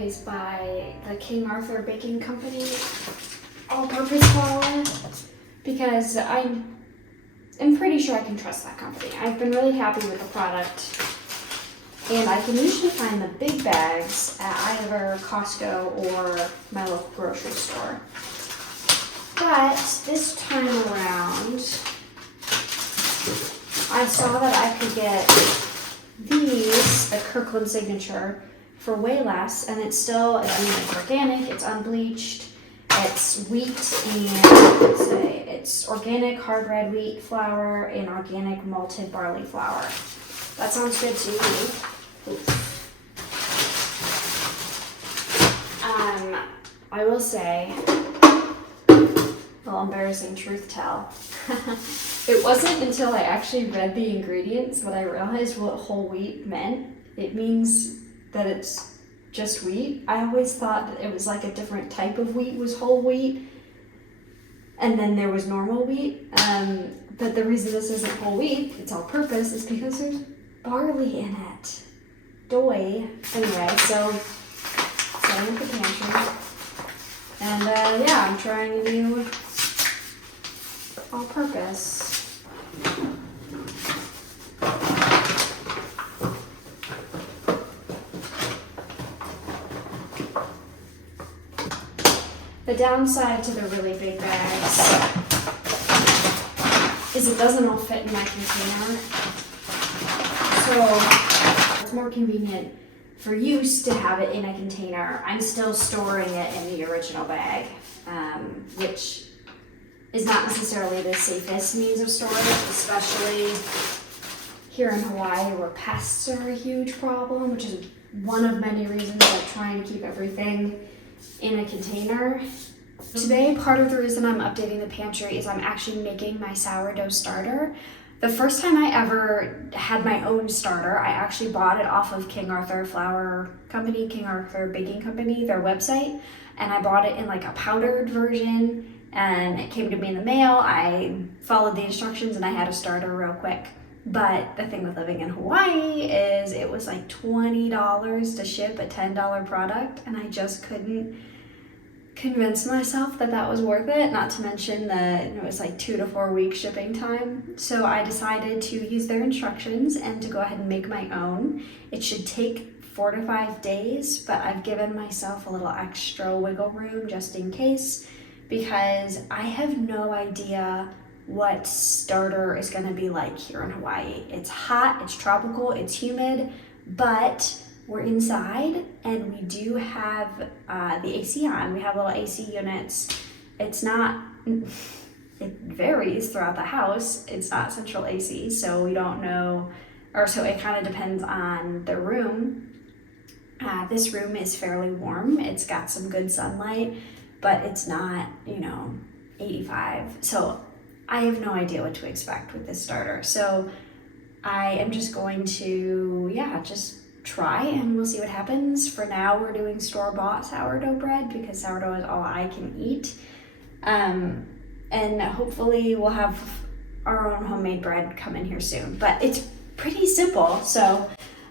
always buy the King Arthur Baking Company all-purpose flour because I'm pretty sure I can trust that company. I've been really happy with the product, and I can usually find the big bags at either Costco or my local grocery store. But this time around, I saw that I could get these, the Kirkland Signature, for way less, and it's still, it's organic, it's unbleached, it's wheat and, it's organic hard red wheat flour and organic malted barley flour. That sounds good to me. I will say, well, embarrassing truth tell. It wasn't until I actually read the ingredients that I realized what whole wheat meant. It means that it's just wheat. I always thought that it was like a different type of wheat was whole wheat, and then there was normal wheat. But the reason this isn't whole wheat, it's all purpose, is because there's barley in it. Doy. Anyway, so setting up the pantry. And yeah, I'm trying a new all-purpose. The downside to the really big bags is it doesn't all fit in my container. So it's more convenient for use to have it in a container. I'm still storing it in the original bag, which is not necessarily the safest means of storage, especially here in Hawaii where pests are a huge problem, which is one of many reasons I'm trying to keep everything in a container. Today, part of the reason I'm updating the pantry is I'm actually making my sourdough starter. The first time I ever had my own starter, I actually bought it off of King Arthur Flour Company, King Arthur Baking Company, their website, and I bought it in like a powdered version, and it came to me in the mail. I followed the instructions and I had a starter real quick. But the thing with living in Hawaii is it was like $20 to ship a $10 product, and I just couldn't convince myself that that was worth it, not to mention that it was like 2 to 4 week shipping time. So I decided to use their instructions and to go ahead and make my own. It should take 4 to 5 days, but I've given myself a little extra wiggle room just in case, because I have no idea what starter is going to be like here in Hawaii. It's hot, it's tropical, it's humid, but we're inside and we do have the AC on. We have little AC units. It's not, it varies throughout the house. It's not central AC, so we don't know, or so it kind of depends on the room. This room is fairly warm. It's got some good sunlight, but it's not, 85. So I have no idea what to expect with this starter. So I am just going to, just try and we'll see what happens. For now, we're doing store-bought sourdough bread because sourdough is all I can eat. And hopefully we'll have our own homemade bread come in here soon. But it's pretty simple. So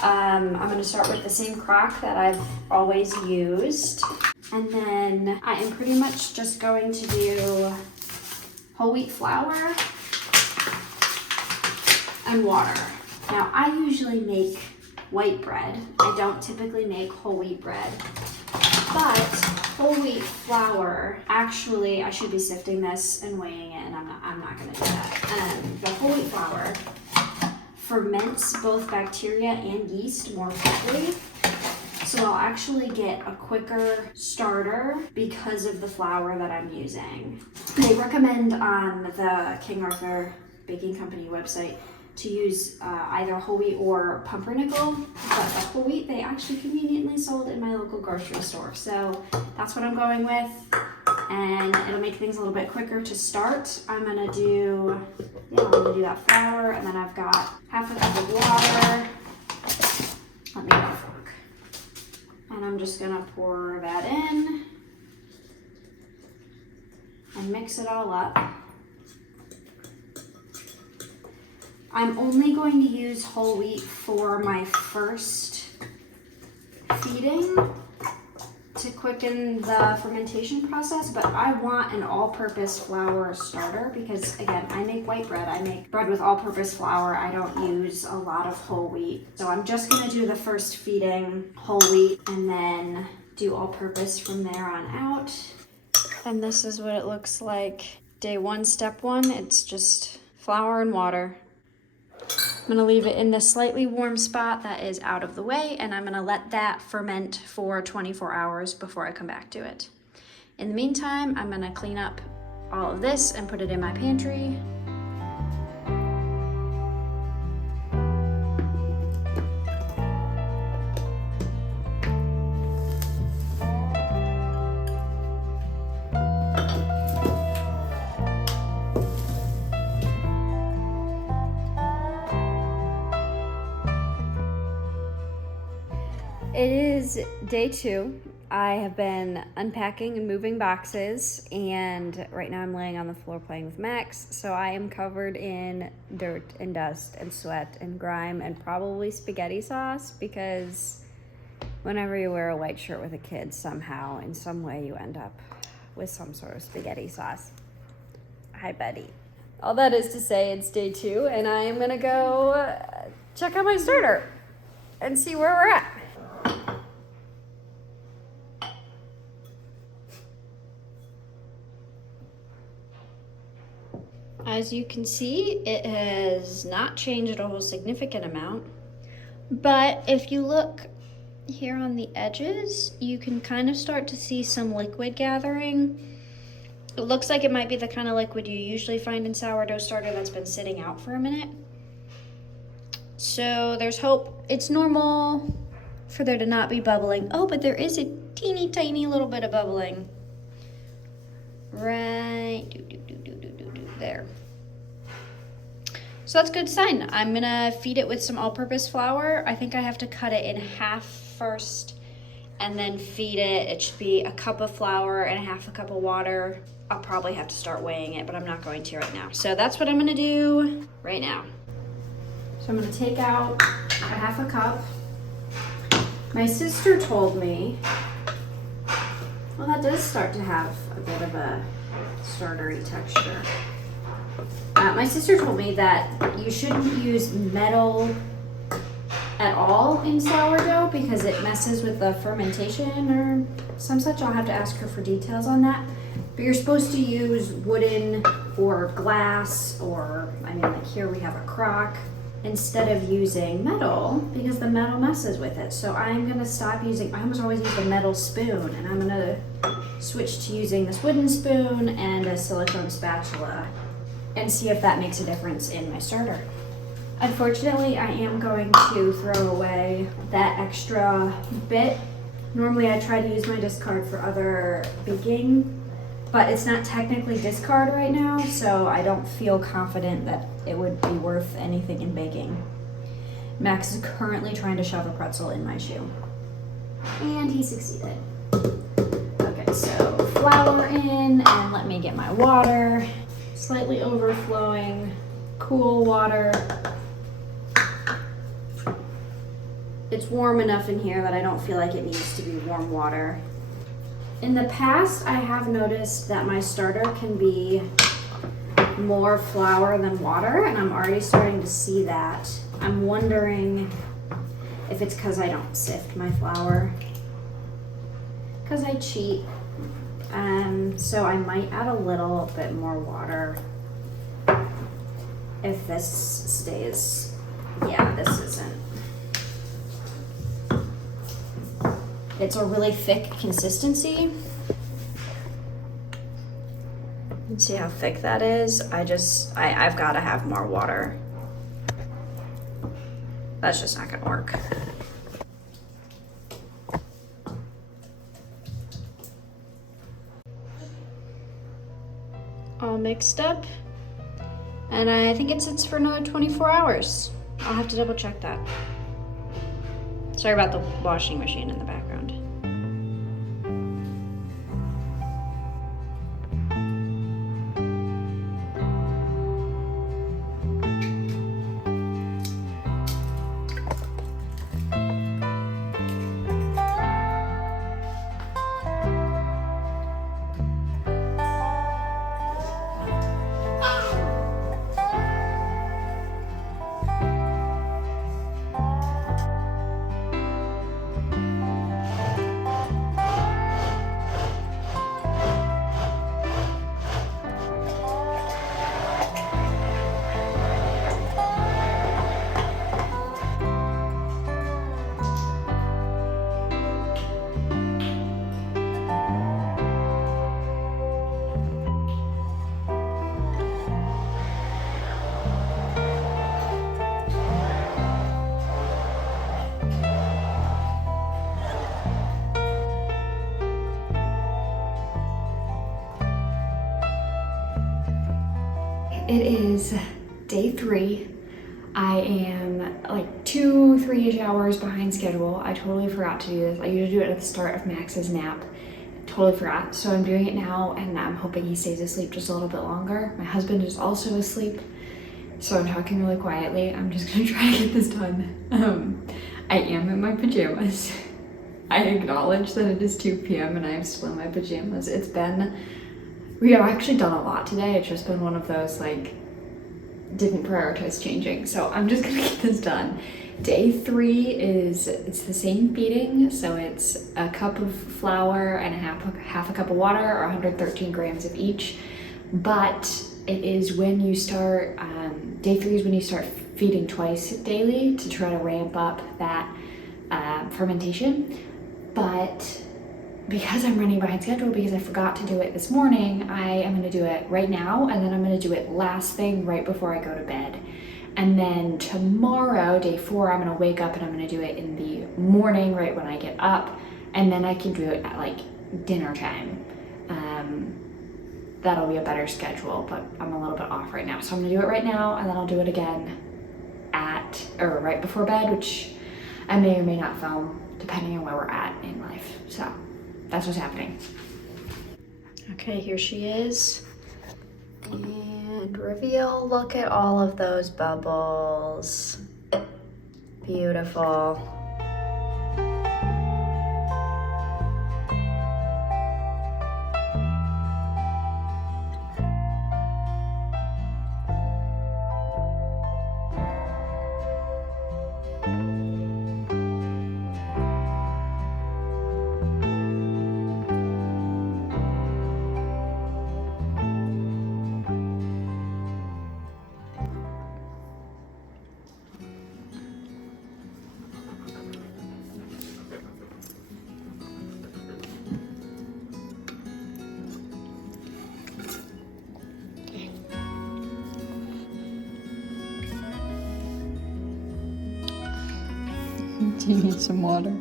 I'm gonna start with the same crock that I've always used. And then I am pretty much just going to do whole wheat flour and water. Now, I usually make white bread. I don't typically make whole wheat bread, but whole wheat flour, actually, I should be sifting this and weighing it, and I'm not gonna do that. The whole wheat flour ferments both bacteria and yeast more quickly. So I'll actually get a quicker starter because of the flour that I'm using. They recommend on the King Arthur Baking Company website to use either whole wheat or pumpernickel, but the whole wheat they actually conveniently sold in my local grocery store. So that's what I'm going with, and it'll make things a little bit quicker to start. I'm gonna do that flour, and then I've got half a cup of water. Let me get a fork. And I'm just gonna pour that in and mix it all up. I'm only going to use whole wheat for my first feeding to quicken the fermentation process, but I want an all-purpose flour starter because, again, I make white bread. I make bread with all-purpose flour. I don't use a lot of whole wheat. So I'm just gonna do the first feeding whole wheat and then do all-purpose from there on out. And this is what it looks like. Day 1, step 1, it's just flour and water. I'm gonna leave it in this slightly warm spot that is out of the way, and I'm gonna let that ferment for 24 hours before I come back to it. In the meantime, I'm gonna clean up all of this and put it in my pantry. It is day 2. I have been unpacking and moving boxes, and right now I'm laying on the floor playing with Max, so I am covered in dirt and dust and sweat and grime and probably spaghetti sauce, because whenever you wear a white shirt with a kid, somehow, in some way, you end up with some sort of spaghetti sauce. Hi, buddy. All that is to say, it's day 2, and I am gonna go check out my starter and see where we're at. As you can see, it has not changed a whole significant amount, but if you look here on the edges, you can kind of start to see some liquid gathering. It looks like it might be the kind of liquid you usually find in sourdough starter that's been sitting out for a minute. So there's hope. It's normal for there to not be bubbling. Oh, but there is a teeny tiny little bit of bubbling. Right there. So that's a good sign. I'm gonna feed it with some all-purpose flour. I think I have to cut it in half first and then feed it. It should be a cup of flour and half a cup of water. I'll probably have to start weighing it, but I'm not going to right now. So that's what I'm gonna do right now. So I'm gonna take out a half a cup. My sister told me, well, that does start to have a bit of a startery texture. My sister told me that you shouldn't use metal at all in sourdough because it messes with the fermentation or some such. I'll have to ask her for details on that. But you're supposed to use wooden or glass, or, I mean, like here we have a crock, instead of using metal because the metal messes with it. So I'm gonna stop using, I almost always use a metal spoon, and I'm gonna switch to using this wooden spoon and a silicone spatula and see if that makes a difference in my starter. Unfortunately, I am going to throw away that extra bit. Normally I try to use my discard for other baking, but it's not technically discard right now, so I don't feel confident that it would be worth anything in baking. Max is currently trying to shove a pretzel in my shoe, and he succeeded. Okay, so flour in, and let me get my water. Slightly overflowing, cool water. It's warm enough in here that I don't feel like it needs to be warm water. In the past, I have noticed that my starter can be more flour than water, and I'm already starting to see that. I'm wondering if it's because I don't sift my flour, because I cheat. So I might add a little bit more water if this stays. Yeah, this isn't. It's a really thick consistency. You see how thick that is? I've got to have more water. That's just not gonna work. All mixed up, and I think it sits for another 24 hours. I'll have to double check that. Sorry about the washing machine in the background. It is day 3. I am like 2-3 hours behind schedule. I totally forgot to do this. I usually do it at the start of Max's nap. Totally forgot. So I'm doing it now, and I'm hoping he stays asleep just a little bit longer. My husband is also asleep, so I'm talking really quietly. I'm just gonna try to get this done. I am in my pajamas. I acknowledge that it is 2 p.m. and I am still in my pajamas. We have actually done a lot today. It's just been one of those, like, didn't prioritize changing. So I'm just gonna get this done. Day 3 it's the same feeding. So it's a cup of flour and half a cup of water, or 113 grams of each. But it is when you start, day 3 is when you start feeding twice daily to try to ramp up that fermentation. But because I'm running behind schedule, because I forgot to do it this morning, I am gonna do it right now, and then I'm gonna do it last thing right before I go to bed. And then tomorrow, day 4, I'm gonna wake up and I'm gonna do it in the morning, right when I get up, and then I can do it at like dinner time. That'll be a better schedule, but I'm a little bit off right now. So I'm gonna do it right now, and then I'll do it again right before bed, which I may or may not film, depending on where we're at in life. So that's what's happening. Okay, here she is. And reveal, look at all of those bubbles. Beautiful. Do you need some water?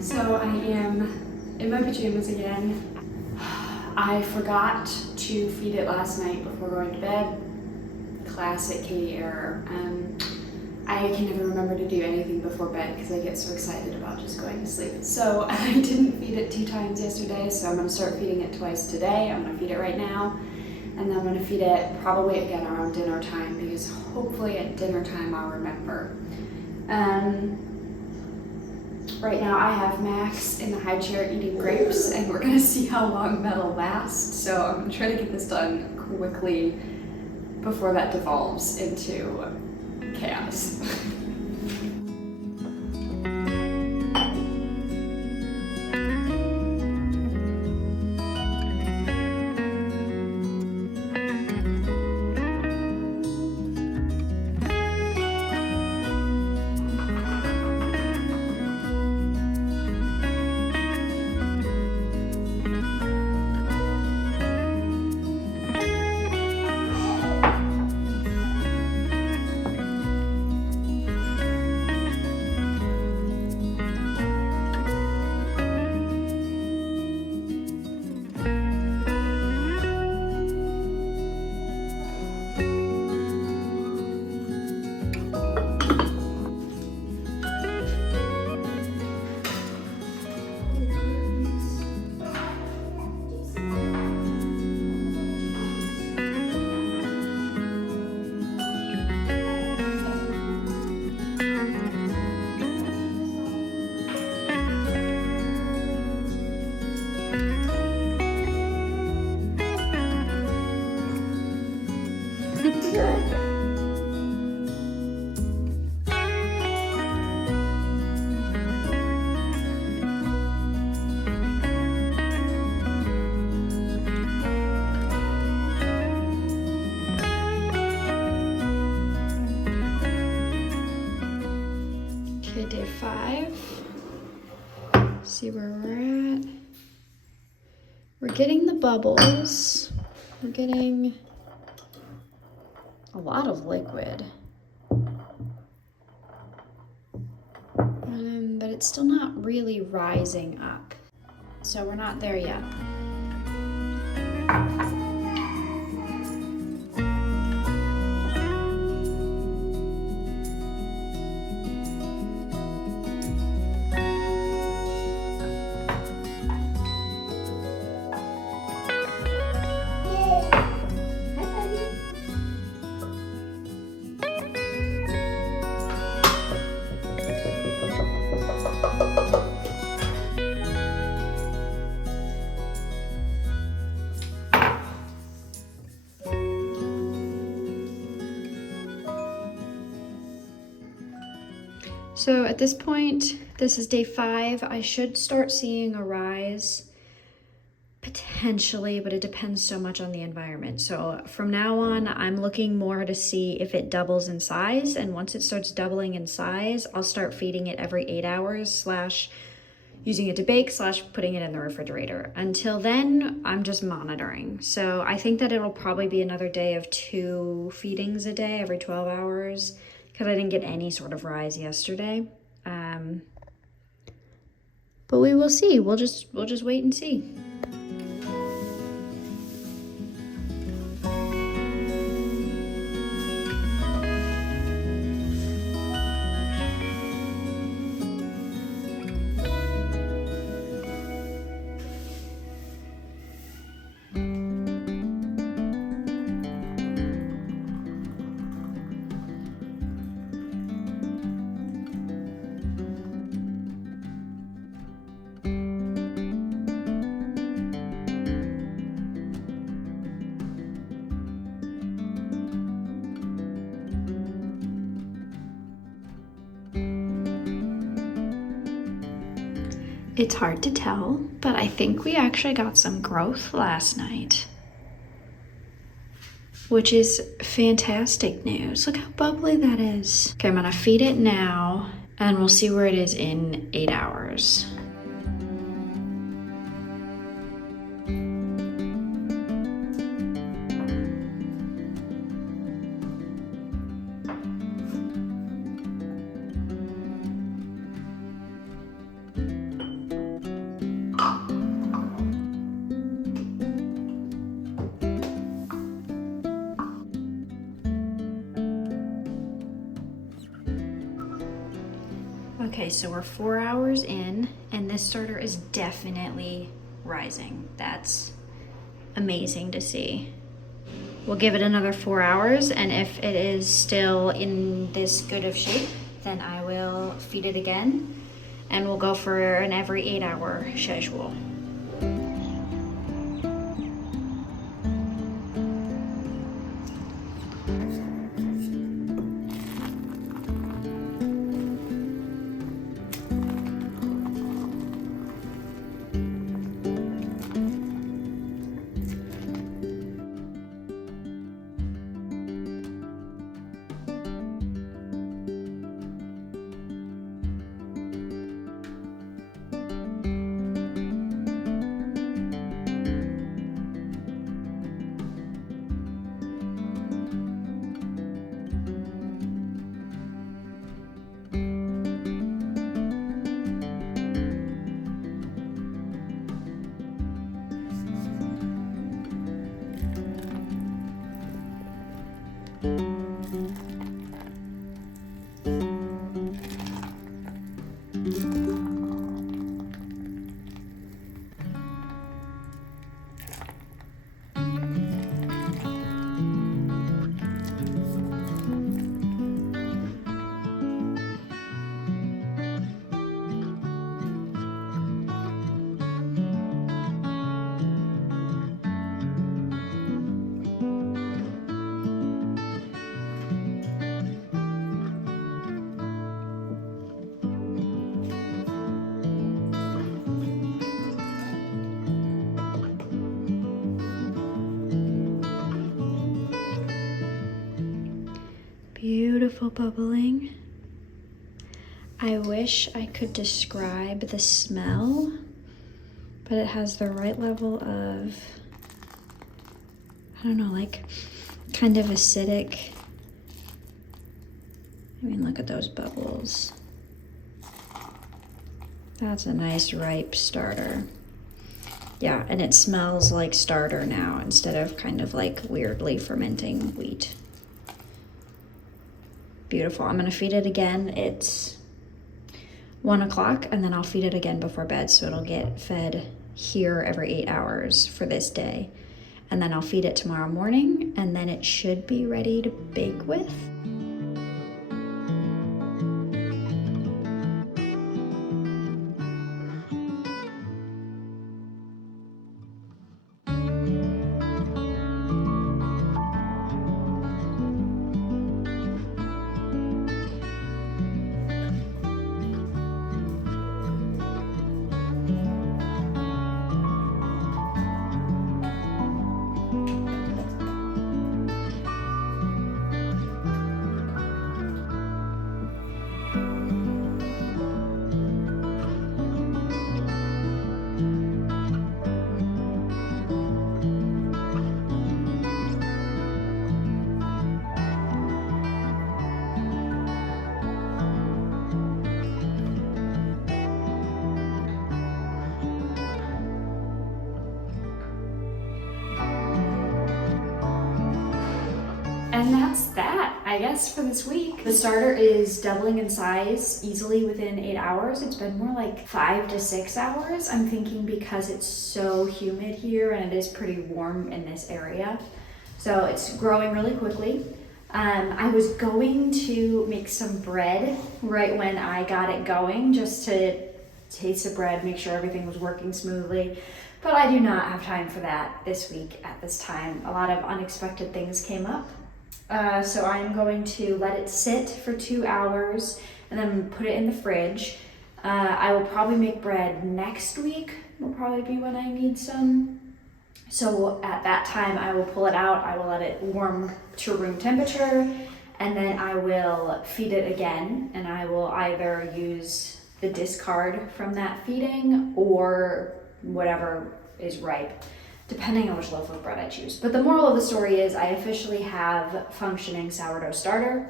So I am in my pajamas again. I forgot to feed it last night before going to bed. Classic Katie error. I can never remember to do anything before bed because I get so excited about just going to sleep. So I didn't feed it 2 times yesterday, so I'm gonna start feeding it twice today. I'm gonna feed it right now, and then I'm gonna feed it probably again around dinner time, because hopefully at dinner time I'll remember. Right now I have Max in the high chair eating grapes, and we're gonna see how long that'll last. So I'm gonna try to get this done quickly before that devolves into chaos. Okay, day 5. See where we're at. We're getting the bubbles. We're getting a lot of liquid. But it's still not really rising up. So we're not there yet. So at this point, this is day 5. I should start seeing a rise potentially, but it depends so much on the environment. So from now on, I'm looking more to see if it doubles in size. And once it starts doubling in size, I'll start feeding it every 8 hours / using it to bake / putting it in the refrigerator. Until then, I'm just monitoring. So I think that it'll probably be another day of 2 feedings a day every 12 hours. Because I didn't get any sort of rise yesterday. But we will see. We'll just wait and see. It's hard to tell, but I think we actually got some growth last night, which is fantastic news. Look how bubbly that is. Okay, I'm gonna feed it now and we'll see where it is in 8 hours. Okay, so we're 4 hours in and this starter is definitely rising. That's amazing to see. We'll give it another 4 hours, and if it is still in this good of shape, then I will feed it again and we'll go for an every 8-hour schedule. Beautiful bubbling. I wish I could describe the smell, but it has the right level of, I don't know, like kind of acidic. I mean, look at those bubbles. That's a nice ripe starter. Yeah, and it smells like starter now instead of kind of like weirdly fermenting wheat. Beautiful. I'm gonna feed it again. It's 1 o'clock, and then I'll feed it again before bed, so it'll get fed here every 8 hours for this day. And then I'll feed it tomorrow morning, and then it should be ready to bake with. And that's that, I guess, for this week. The starter is doubling in size easily within 8 hours. It's been more like 5 to 6 hours, I'm thinking, because it's so humid here and it is pretty warm in this area. So it's growing really quickly. I was going to make some bread right when I got it going, just to taste the bread, make sure everything was working smoothly. But I do not have time for that this week at this time. A lot of unexpected things came up. So I'm going to let it sit for 2 hours and then put it in the fridge. I will probably make bread next week, will probably be when I need some. So at that time I will pull it out, I will let it warm to room temperature, and then I will feed it again, and I will either use the discard from that feeding or whatever is ripe, depending on which loaf of bread I choose. But the moral of the story is I officially have functioning sourdough starter.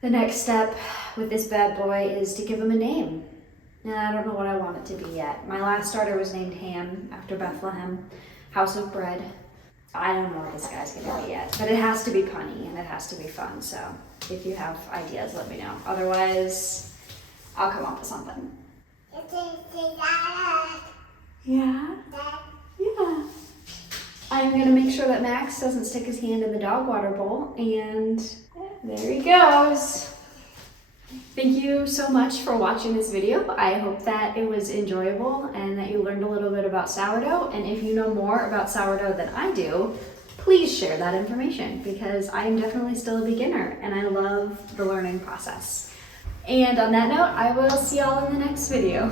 The next step with this bad boy is to give him a name. And I don't know what I want it to be yet. My last starter was named Ham, after Bethlehem, house of bread. I don't know what this guy's gonna be yet, but it has to be punny and it has to be fun. So if you have ideas, let me know. Otherwise, I'll come up with something. Yeah? Yeah. I'm gonna make sure that Max doesn't stick his hand in the dog water bowl, and there he goes. Thank you so much for watching this video. I hope that it was enjoyable and that you learned a little bit about sourdough. And if you know more about sourdough than I do, please share that information, because I am definitely still a beginner and I love the learning process. And on that note, I will see y'all in the next video.